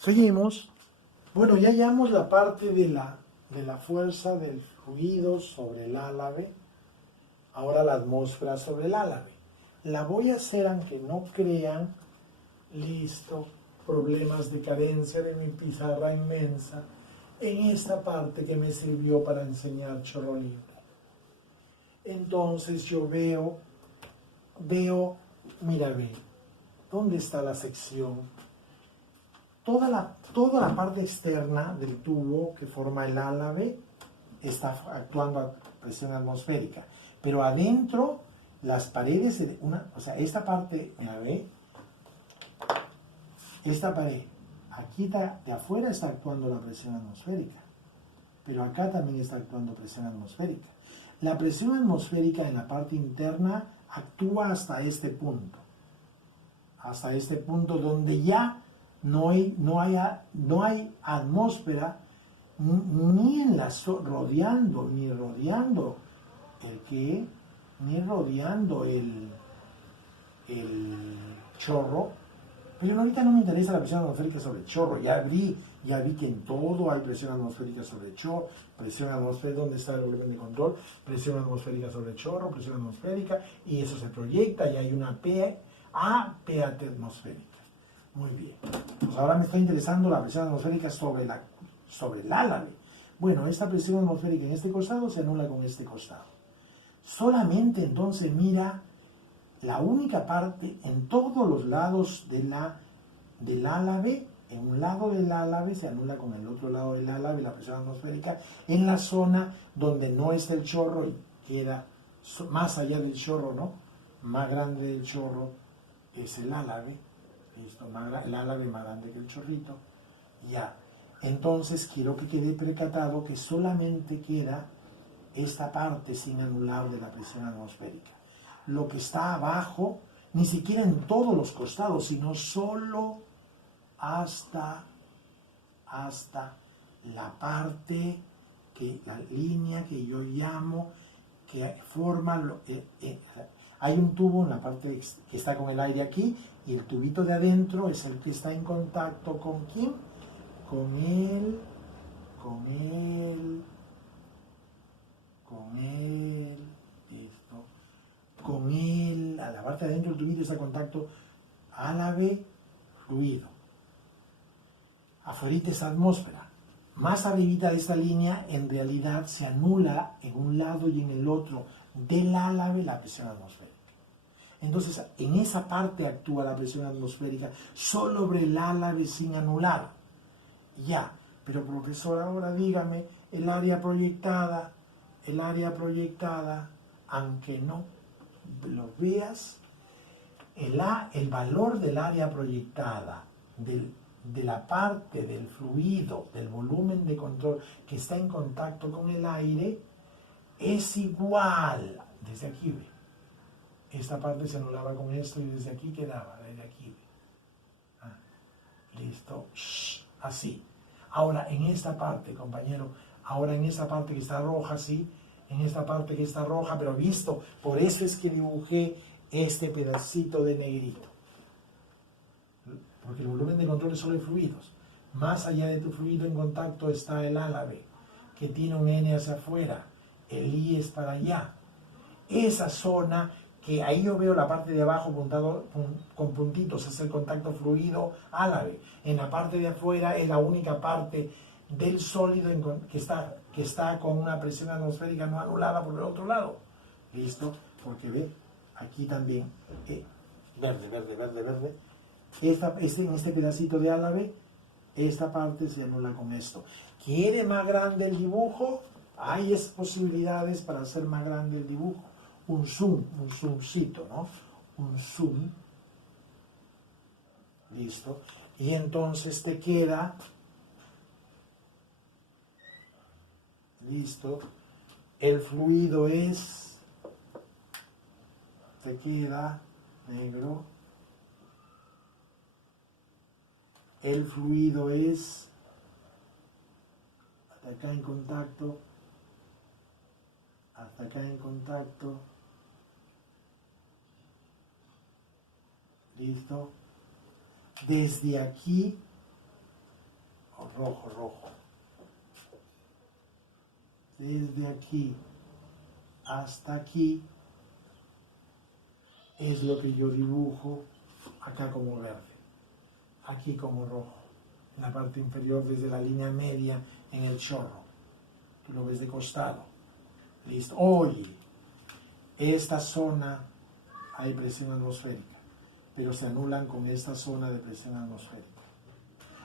Seguimos. Bueno, ya hallamos la parte de la fuerza del fluido sobre el álave. Ahora la atmósfera sobre el álave. La voy a hacer aunque no crean. Listo. Problemas de cadencia de mi pizarra inmensa. En esta parte que me sirvió para enseñar chorro libre. Entonces yo veo, mira, ve, ¿dónde está la sección? Toda la parte externa del tubo que forma el álave está actuando a presión atmosférica, pero adentro las paredes, o sea, esta parte, mira, ve, esta pared, aquí de afuera está actuando la presión atmosférica, pero acá también está actuando presión atmosférica. La presión atmosférica en la parte interna actúa hasta este punto donde ya no hay atmósfera ni en la rodeando el chorro. Pero ahorita no me interesa la presión atmosférica sobre el chorro. Ya vi que en todo hay presión atmosférica sobre el chorro, presión atmosférica, ¿dónde está el volumen de control? Presión atmosférica sobre el chorro, presión atmosférica, y eso se proyecta y hay una P atmosférica. Muy bien. Pues ahora me está interesando la presión atmosférica sobre el álave. Bueno, esta presión atmosférica en este costado se anula con este costado. Solamente entonces mira la única parte en todos los lados del álave. En un lado del álave se anula con el otro lado del álave la presión atmosférica en la zona donde no está el chorro y queda más allá del chorro, ¿no? Más grande del chorro es el álave. ¿Listo? El álave más grande que el chorrito. Ya. Entonces quiero que quede percatado que solamente queda esta parte sin anular de la presión atmosférica. Lo que está abajo, ni siquiera en todos los costados, sino solo hasta la parte, la línea que yo llamo, que forma, hay un tubo en la parte que está con el aire aquí, y el tubito de adentro es el que está en contacto con ¿quién? Con a la parte de adentro del tubito está en contacto álave fluido. Afuera está atmósfera. Más arribita de esta línea, en realidad se anula en un lado y en el otro del álave la presión atmosférica. Entonces, en esa parte actúa la presión atmosférica sobre el álave sin anular. Ya, pero profesor, ahora dígame, el área proyectada, aunque no lo veas, el valor del área proyectada, de la parte del fluido, del volumen de control que está en contacto con el aire, es igual. Desde aquí ve. Esta parte se anulaba con esto y desde aquí quedaba, desde aquí ve. Listo. Así. Ahora, en esta parte, compañero, en esa parte que está roja, sí, en esta parte que está roja, pero visto, por eso es que dibujé este pedacito de negrito. Porque el volumen de control es solo de fluidos. Más allá de tu fluido en contacto está el álave, que tiene un N hacia afuera. El I es para allá. Esa zona, que ahí yo veo la parte de abajo puntado con puntitos, es el contacto fluido álave. En la parte de afuera es la única parte del sólido que está con una presión atmosférica no anulada por el otro lado. ¿Listo? Porque ve, aquí también, verde. En este pedacito de álave, esta parte se anula con esto. ¿Quiere más grande el dibujo? Hay posibilidades para hacer más grande el dibujo. Un zoomcito, ¿no? Un zoom. Listo. Y entonces te queda, listo, el fluido te queda negro. El fluido es hasta acá en contacto, listo. Desde aquí rojo. Desde aquí hasta aquí es lo que yo dibujo acá como verde, aquí como rojo, en la parte inferior desde la línea media en el chorro. Tú lo ves de costado. Listo. Oye, esta zona hay presión atmosférica, pero se anulan con esta zona de presión atmosférica.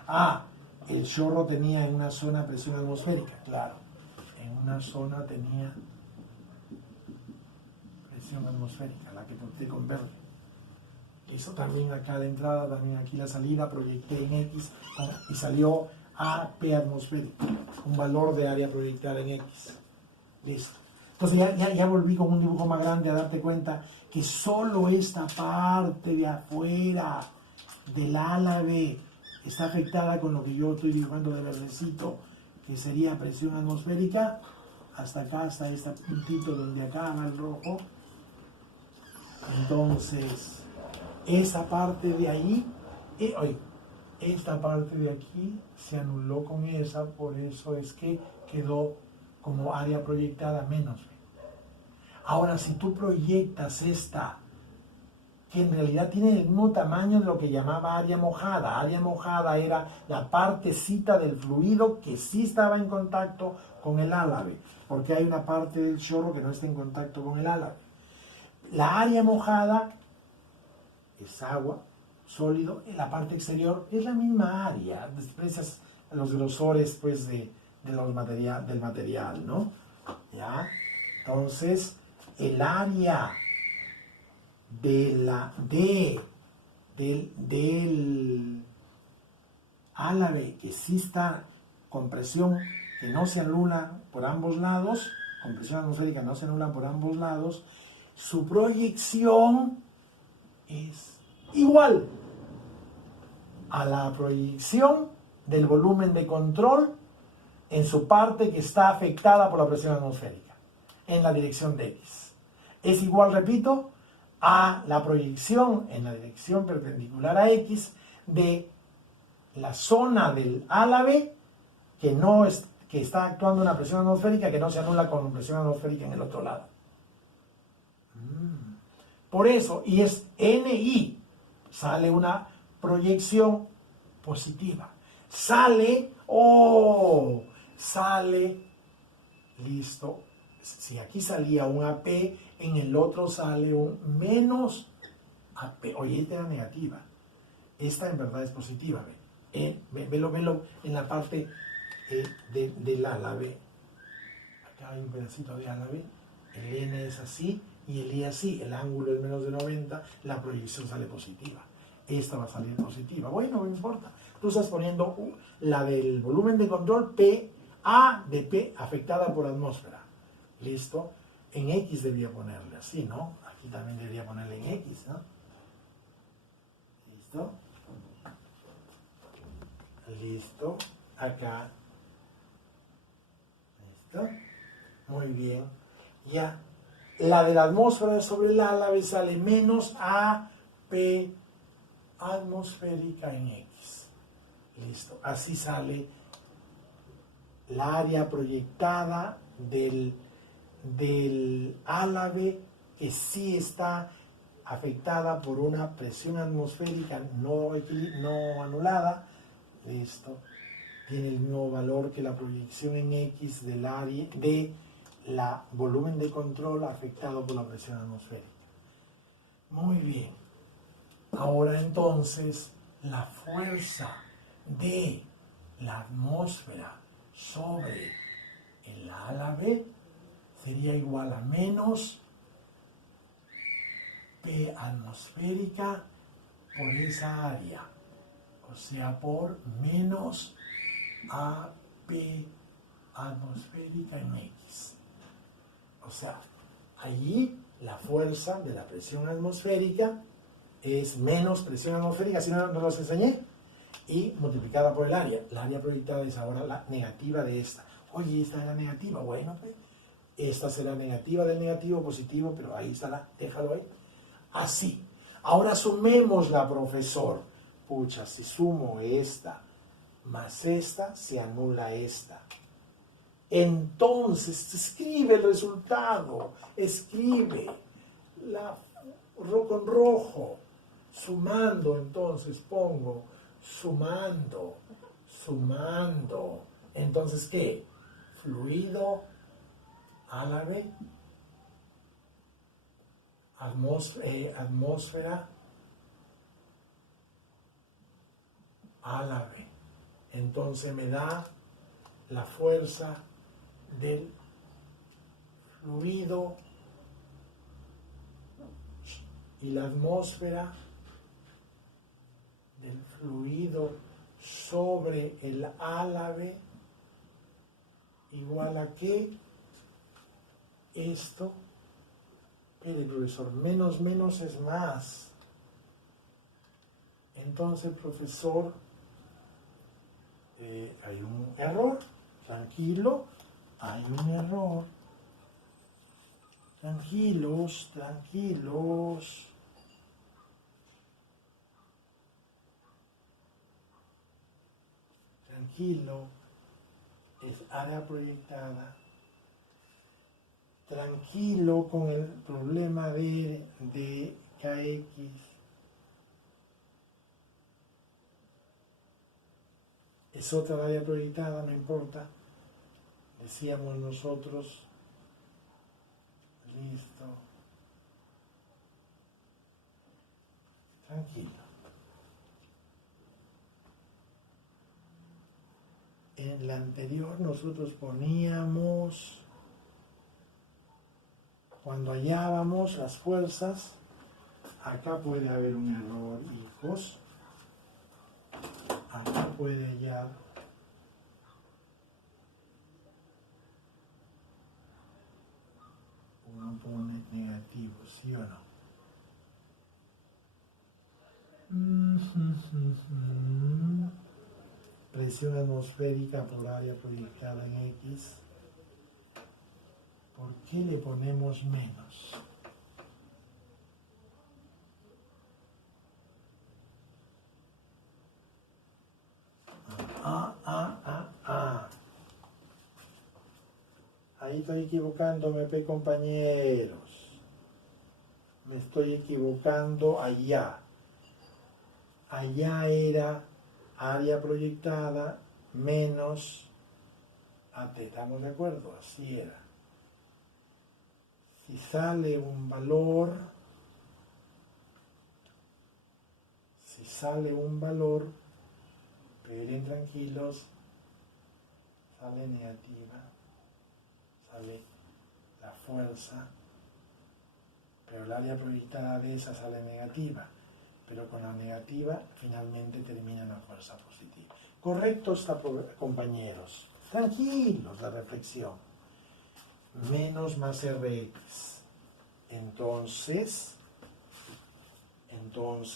Ah, el chorro tenía en una zona presión atmosférica, claro. En una zona tenía presión atmosférica, la que pinté con verde. Eso también acá la entrada, también aquí la salida, proyecté en X y salió AP atmosférica, un valor de área proyectada en X. Listo. Entonces ya volví con un dibujo más grande a darte cuenta que solo esta parte de afuera del álave está afectada con lo que yo estoy dibujando de verdecito, que sería presión atmosférica, hasta acá, hasta este puntito donde acaba el rojo. Entonces, esa parte de ahí, esta parte de aquí se anuló con esa, por eso es que quedó como área proyectada menos. Ahora, si tú proyectas esta, que en realidad tiene el mismo tamaño de lo que llamaba área mojada. Área mojada era la partecita del fluido que sí estaba en contacto con el álave, porque hay una parte del chorro que no está en contacto con el álave. La área mojada es agua, sólido, y la parte exterior es la misma área, desprecias los grosores pues, del material, ¿no? ¿Ya? Entonces, el área del álave que sí está con presión que no se anula por ambos lados, con presión atmosférica no se anula por ambos lados, su proyección es igual a la proyección del volumen de control en su parte que está afectada por la presión atmosférica, en la dirección de X. Es igual, repito, a la proyección en la dirección perpendicular a X de la zona del álave que está actuando en la presión atmosférica, que no se anula con presión atmosférica en el otro lado. Por eso, y es NI, sale una proyección positiva. Sale, listo. Si aquí salía un AP, en el otro sale un menos AP. Oye, esta era negativa. Esta en verdad es positiva. Velo en la parte del álave. Acá hay un pedacito de álave. El N es así y el I así. El ángulo es menos de 90. La proyección sale positiva. Esta va a salir positiva. Bueno, no importa. Tú estás poniendo la del volumen de control P, A de P afectada por atmósfera. ¿Listo? En X debía ponerle así, ¿no? Aquí también debería ponerle en X, ¿no? ¿Listo? Listo. Acá. ¿Listo? Muy bien. Ya. La de la atmósfera sobre el álave sale menos AP atmosférica en X. Listo. Así sale la área proyectada del álave que sí está afectada por una presión atmosférica no anulada. Listo. Tiene el mismo valor que la proyección en X del área de la volumen de control afectado por la presión atmosférica. Muy bien. Ahora entonces, la fuerza de la atmósfera sobre el álave sería igual a menos P atmosférica por esa área, o sea, por menos AP atmosférica en X. O sea, allí la fuerza de la presión atmosférica es menos presión atmosférica, si no los enseñé, y multiplicada por el área. La área proyectada es ahora la negativa de esta. Oye, esta es la negativa. Bueno, pues, esta será negativa del negativo, positivo, pero ahí está déjalo ahí. Así. Ahora sumémosla, profesor. Pucha, si sumo esta más esta, se anula esta. Entonces, escribe el resultado, escribe con rojo, sumando, entonces pongo sumando. Entonces, ¿qué? Fluido álabe, atmósfera álabe. Entonces me da la fuerza del fluido y la atmósfera del fluido sobre el álabe igual a que esto. Mire, profesor, menos es más. Entonces, profesor, hay un error. Tranquilo, hay un error. Tranquilos. Tranquilo, es área proyectada. Tranquilo con el problema de KX. Es otra área proyectada, no importa. Decíamos nosotros, listo. Tranquilo. En la anterior nosotros poníamos, cuando hallábamos las fuerzas, acá puede haber un error, hijos. Acá puede hallar uno pone negativo, ¿sí o no? Presión atmosférica por área proyectada en X. ¿Por qué le ponemos menos? Ahí estoy equivocándome, compañeros. Me estoy equivocando allá. Allá era área proyectada menos AT. ¿Estamos de acuerdo? Así era. Si sale un valor, pero tranquilos, sale negativa, sale la fuerza, pero el área proyectada de esa sale negativa, pero con la negativa finalmente termina en la fuerza positiva. Correcto está, compañeros. Tranquilos, la reflexión. Menos más Rx. Entonces,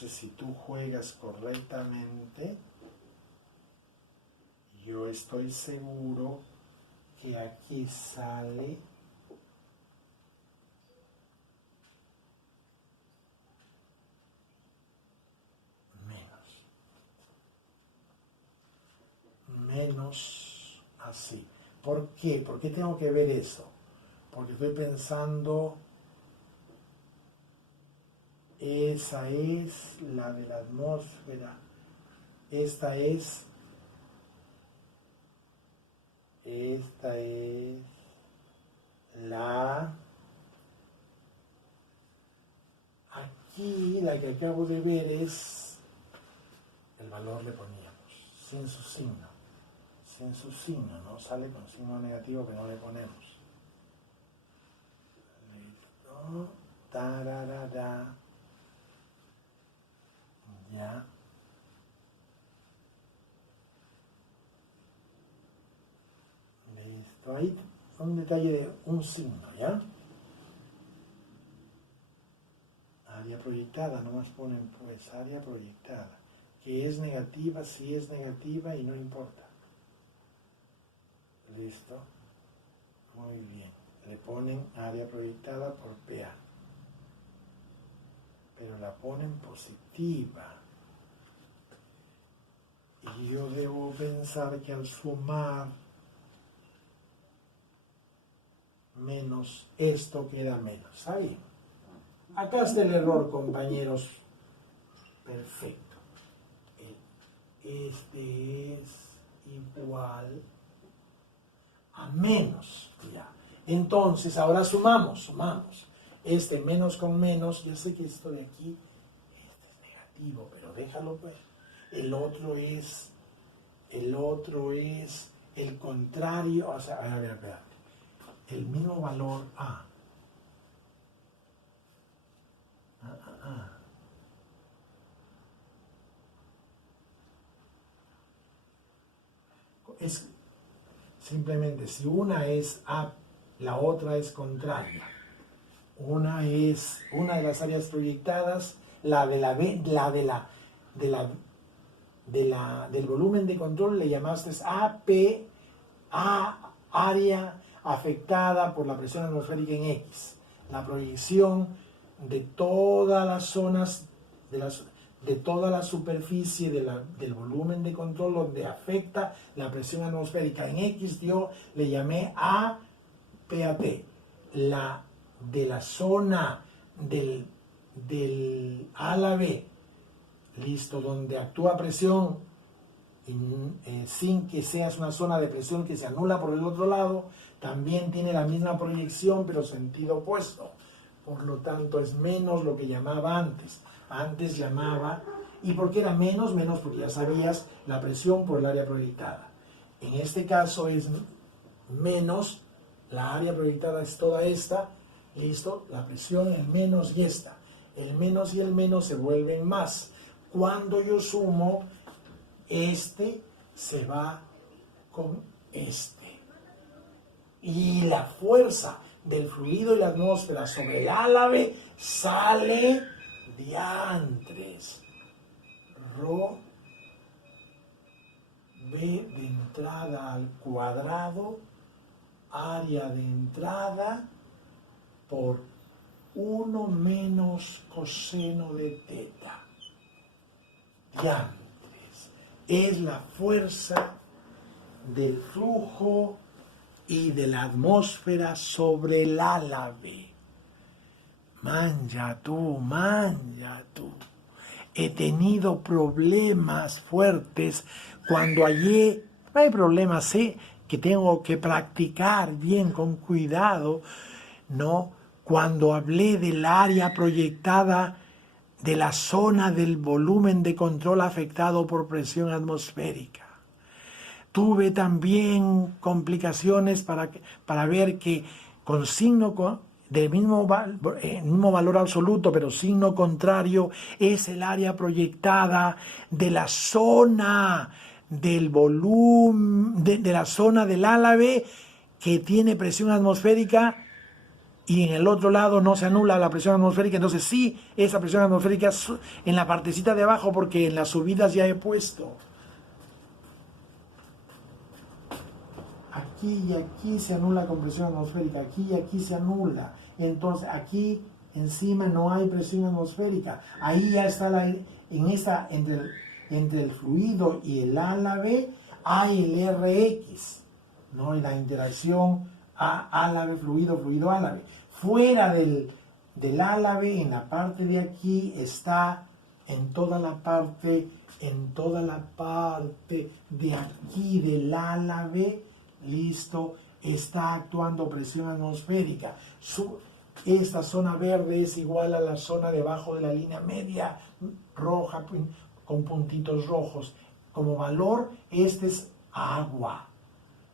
si tú juegas correctamente, yo estoy seguro que aquí sale menos así. ¿Por qué? ¿Por qué tengo que ver eso? Porque estoy pensando, esa es la de la atmósfera, esta es la, aquí la que acabo de ver es, el valor le poníamos, sin su signo, ¿no? Sale con signo negativo que no le ponemos. Listo, tararara, ya. Listo, ahí un detalle de un signo, ¿ya? Área proyectada, nomás ponen pues área proyectada, que es negativa, sí es negativa y no importa. Listo, muy bien, le ponen área proyectada por PA, pero la ponen positiva, y yo debo pensar que al sumar menos esto queda menos. ¿Está bien? Acá está el error, compañeros. Perfecto. Este es igual a menos. Ya. Entonces, ahora sumamos. Este menos con menos, ya sé que esto de aquí, este es negativo, pero déjalo pues. El otro es el contrario, o sea, a ver, espérate. El mismo valor A. Es simplemente, si una es A, la otra es contraria. Una es una de las áreas proyectadas, del volumen de control le llamaste AP, área afectada por la presión atmosférica en X. La proyección de todas las zonas, de toda la superficie del volumen de control donde afecta la presión atmosférica en X, yo le llamé APAT. De la zona del A a la B, listo, donde actúa presión sin que sea una zona de presión que se anula por el otro lado, también tiene la misma proyección pero sentido opuesto. Por lo tanto es menos lo que llamaba antes. Antes llamaba, ¿y por qué era menos? Menos porque ya sabías la presión por el área proyectada. En este caso es menos, la área proyectada es toda esta, listo, la presión, el menos y esta. El menos y el menos se vuelven más. Cuando yo sumo, este se va con este. Y la fuerza del fluido y la atmósfera sobre el álave sale diantres. Rho B de entrada al cuadrado, área de entrada por 1 menos coseno de teta. Diantres. Es la fuerza del flujo y de la atmósfera sobre el álave. Manja tú. He tenido problemas fuertes cuando hallé, no hay problema, sé que tengo que practicar bien, con cuidado, ¿no? Cuando hablé del área proyectada de la zona del volumen de control afectado por presión atmosférica. Tuve también complicaciones para ver que con signo del mismo valor absoluto, pero signo contrario, es el área proyectada de la zona del volumen, de la zona del álave que tiene presión atmosférica, y en el otro lado no se anula la presión atmosférica. Entonces sí, esa presión atmosférica en la partecita de abajo, porque en las subidas ya he puesto. Aquí y aquí se anula con presión atmosférica, aquí y aquí se anula. Entonces aquí encima no hay presión atmosférica. Ahí ya está entre el fluido y el álave hay el RX, ¿no? Y la interacción álave, fluido, fluido, álave. Fuera del álave, en la parte de aquí, está en toda la parte de aquí del álave, listo, está actuando presión atmosférica. Esta zona verde es igual a la zona debajo de la línea media roja con puntitos rojos. Como valor, este es agua.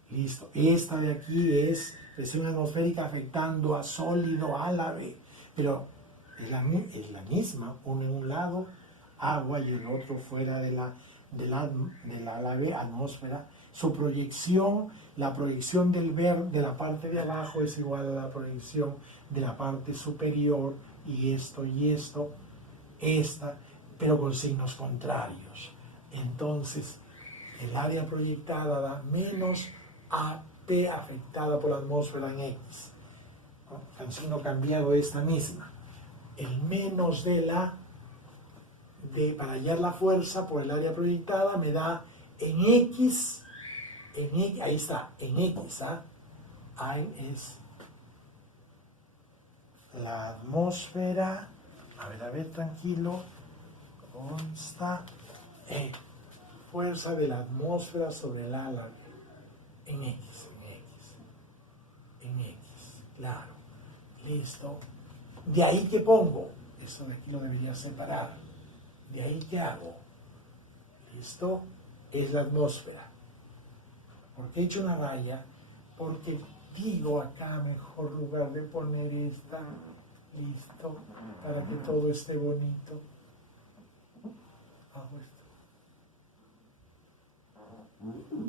Listo. Esta de aquí es presión atmosférica afectando a sólido álave. Pero es la misma. Uno en un lado, agua, y el otro fuera del álave, atmósfera. Su proyección, la proyección de la parte de abajo es igual a la proyección de la parte superior, y esto, esta, pero con signos contrarios. Entonces, el área proyectada da menos AP afectada por la atmósfera en X. El signo cambiado esta misma. El menos para hallar la fuerza por el área proyectada me da En X, ahí está, en X, ahí es la atmósfera, a ver, tranquilo, consta, fuerza de la atmósfera sobre el álave, en X, claro, listo. De ahí que pongo, eso de aquí lo debería separar, de ahí que hago, listo, es la atmósfera. ¿Por qué he hecho una raya? Porque digo acá, mejor lugar de poner esta, listo, para que todo esté bonito. Hago esto.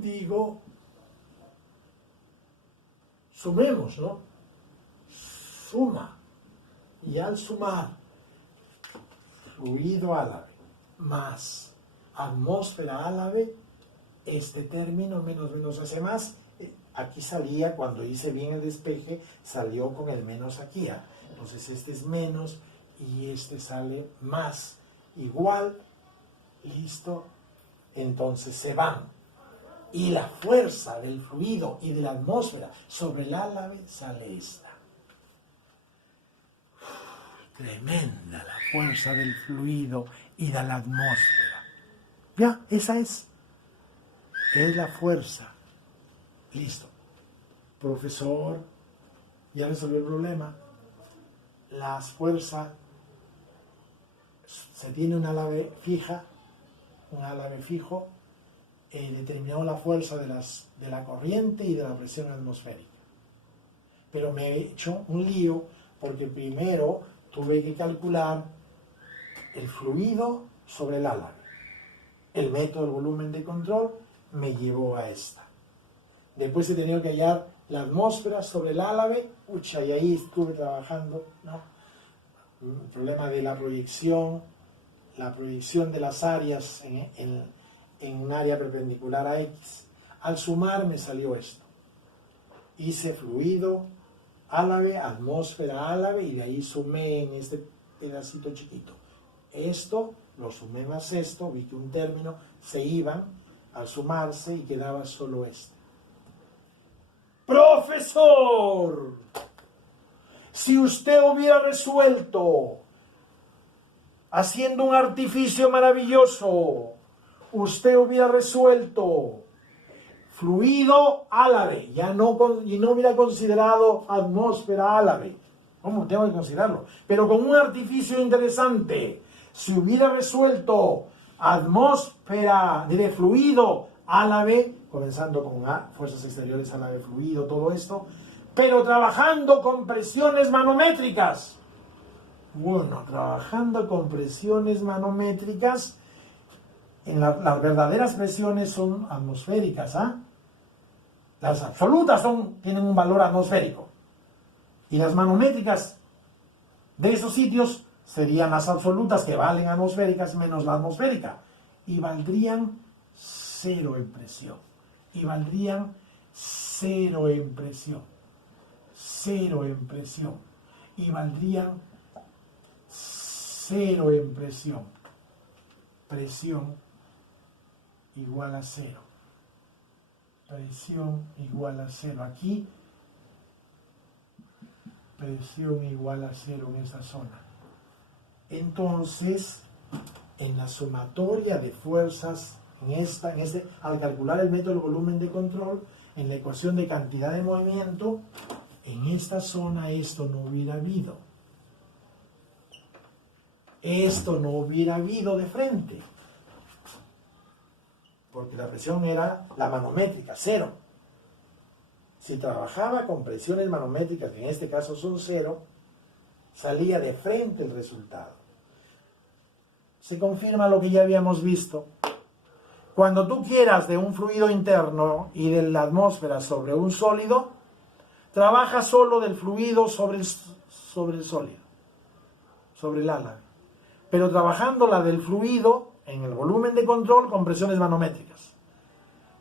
Digo, sumemos, ¿no? Suma. Y al sumar, fluido álave más atmósfera álave, este término menos hace más. Aquí salía, cuando hice bien el despeje, salió con el menos aquí. Entonces este es menos y este sale más. Igual, listo. Entonces se van. Y la fuerza del fluido y de la atmósfera sobre el álave sale esta. Tremenda la fuerza del fluido y de la atmósfera. Ya, esa es la fuerza. Listo. Profesor, ya resolvió el problema. Las fuerzas, se tiene un álave fija, un álave fijo, determinado la fuerza de la corriente y de la presión atmosférica. Pero me he hecho un lío porque primero tuve que calcular el fluido sobre el álave. El método del volumen de control me llevó a esta. Después he tenido que hallar la atmósfera sobre el álave, y ahí estuve trabajando, ¿no? El problema de la proyección de las áreas en un área perpendicular a X. Al sumar me salió esto. Hice fluido, álave, atmósfera, álave, y de ahí sumé en este pedacito chiquito. Esto, lo sumé más esto, vi que un término se iban al sumarse y quedaba solo este. ¡Profesor! Si usted hubiera resuelto haciendo un artificio maravilloso, usted hubiera resuelto fluido álave, y no hubiera considerado atmósfera álave. ¿Cómo tengo que considerarlo? Pero con un artificio interesante, si hubiera resuelto atmósfera de fluido álave, comenzando con fuerzas exteriores álave fluido, todo esto, pero trabajando con presiones manométricas. Bueno, trabajando con presiones manométricas, las verdaderas presiones son atmosféricas, Las absolutas tienen un valor atmosférico. Y las manométricas de esos sitios serían las absolutas, que valen atmosféricas menos la atmosférica. Y valdrían 0 en presión. Y valdrían 0 en presión. 0 en presión. Y valdrían 0 en presión. Presión igual a 0. Presión igual a 0. Aquí, presión igual a 0 en esta zona. Entonces, en la sumatoria de fuerzas, al calcular el método del volumen de control, en la ecuación de cantidad de movimiento, en esta zona esto no hubiera habido. Esto no hubiera habido de frente. Porque la presión era la manométrica, 0. Si trabajaba con presiones manométricas, que en este caso son 0, salía de frente el resultado. Se confirma lo que ya habíamos visto. Cuando tú quieras de un fluido interno y de la atmósfera sobre un sólido, trabaja solo del fluido sobre el sólido, sobre el álave. Pero trabajando la del fluido en el volumen de control con presiones manométricas.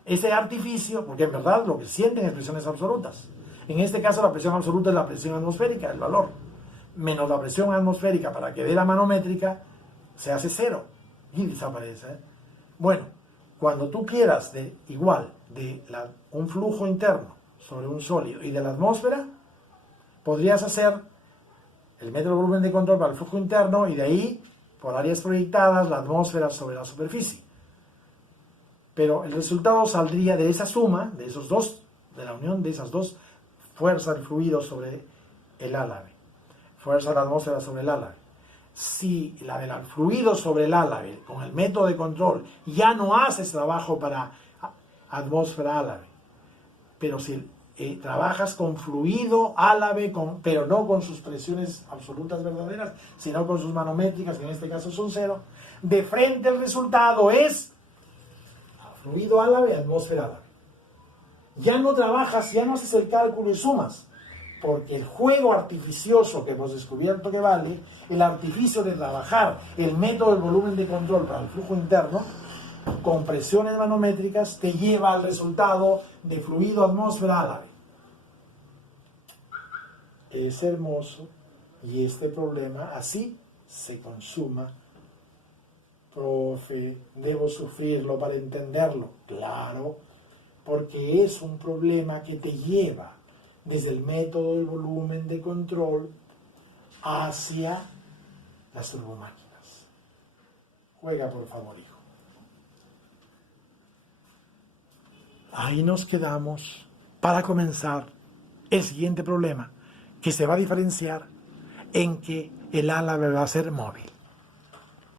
Ese artificio, porque en verdad lo que sienten es presiones absolutas. En este caso la presión absoluta es la presión atmosférica, el valor, menos la presión atmosférica para que dé la manométrica, se hace 0 y desaparece. Bueno, Cuando tú quieras un flujo interno sobre un sólido y de la atmósfera, podrías hacer el método de volumen de control para el flujo interno y de ahí, por áreas proyectadas, la atmósfera sobre la superficie. Pero el resultado saldría de esa suma, de la unión de esas dos fuerzas del fluido sobre el álave, fuerza de la atmósfera sobre el álave. Si la del fluido sobre el álave, con el método de control, ya no haces trabajo para atmósfera álave, pero si trabajas con fluido álave, pero no con sus presiones absolutas verdaderas, sino con sus manométricas, que en este caso son 0, de frente el resultado es fluido álave, atmósfera álave. Ya no trabajas, ya no haces el cálculo y sumas, porque el juego artificioso que hemos descubierto que vale, el artificio de trabajar el método del volumen de control para el flujo interno, con presiones manométricas, te lleva al resultado de fluido atmósfera álave. Es hermoso, y este problema así se consuma. Profe, ¿debo sufrirlo para entenderlo? Claro, porque es un problema que te lleva desde el método del volumen de control hacia las turbomáquinas. Juega, por favor, hijo. Ahí nos quedamos para comenzar el siguiente problema, que se va a diferenciar en que el álave va a ser móvil.